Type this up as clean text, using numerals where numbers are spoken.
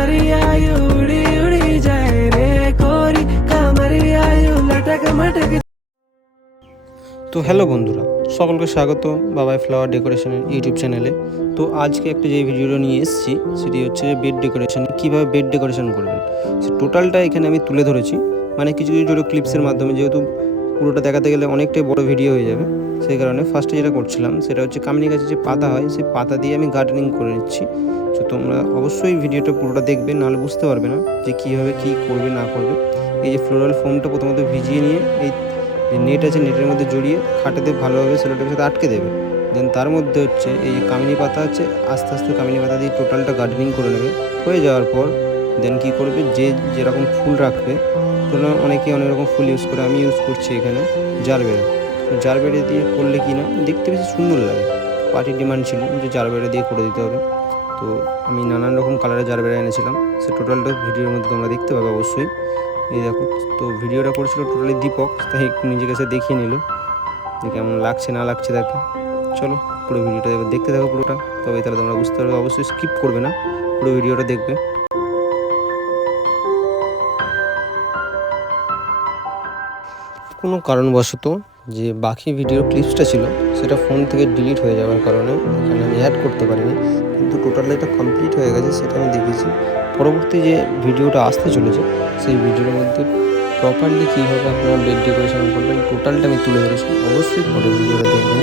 कमरिया यू उड़ी उड़ी जाए रे कोरी कमरिया यू लटक मटक। তো হ্যালো বন্ধুরা, সকলকে স্বাগত বাবাই ফ্লাওয়ার ডেকোরেশনের ইউটিউব চ্যানেলে। তো আজকে একটা যে ভিডিওটা নিয়ে এসেছি সেটি হচ্ছে বেড ডেকোরেশন, কীভাবে বেড ডেকোরেশন করবেন সে টোটালটা এখানে আমি তুলে ধরেছি। মানে কিছু কিছু ছোটো ক্লিপসের মাধ্যমে, যেহেতু পুরোটা দেখাতে গেলে অনেকটাই বড় ভিডিও হয়ে যাবে, সেই কারণে ফার্স্টে যেটা করছিলাম সেটা হচ্ছে কামিনী গাছের যে পাতা হয় সেই পাতা দিয়ে আমি গার্ডেনিং করে নিচ্ছি। তো তোমরা অবশ্যই ভিডিওটা পুরোটা দেখবে, নাহলে বুঝতে পারবে না যে কীভাবে কী করবে না করবে। এই যে ফ্লোরাল ফোমটা প্রথমত ভিজিয়ে নিয়ে এই যে নেট আছে নেটের মধ্যে জড়িয়ে খাটাতে ভালোভাবে সেলোটেপের সাথে আটকে দেবে। দেন তার মধ্যে হচ্ছে এই যে কামিনী পাতা আছে, আস্তে আস্তে কামিনী পাতা দিয়ে টোটালটা গার্ডেনিং করে নেবে। হয়ে যাওয়ার পর দেন কী করবে, যে যেরকম ফুল রাখবে, ধরুন অনেকে অনেক রকম ফুল ইউজ করে, আমি ইউজ করছি এখানে জারবেরা। তো জারবেরা দিয়ে করলে কি না দেখতে বেশি সুন্দর লাগে। পার্টির ডিমান্ড ছিল যে জারবেরা দিয়ে করে দিতে হবে, তো আমি নানান রকম কালারের জারবেরা এনেছিলাম। সে টোটালটা ভিডিওর মধ্যে তোমরা দেখতে পাবে অবশ্যই। এই দেখো, তো ভিডিওটা করেছিল টোটালি দীপক, তাই একটু নিজের কাছে দেখিয়ে নিল যে কেমন লাগছে না লাগছে তাকে। চলো পুরো ভিডিওটা দেখতে থাকো পুরোটা, তবে তাহলে তোমরা বুঝতে পারবে। অবশ্যই স্কিপ করবে না, পুরো ভিডিওটা দেখবে। কোনো কারণবশত যে বাকি ভিডিও ক্লিপসটা ছিল সেটা ফোন থেকে ডিলিট হয়ে যাওয়ার কারণে এখানে আমি অ্যাড করতে পারিনি, কিন্তু টোটালি এটা কমপ্লিট হয়ে গেছে সেটা আমি দেখেছি। পরবর্তী যে ভিডিওটা আসতে চলেছে সেই ভিডিওর মধ্যে প্রপারলি কীভাবে আপনারা বেড ডেকোরেশন করবেন টোটালটা আমি তুলে ধরেছি। অবশ্যই পরে ভিডিওটা দেখবেন।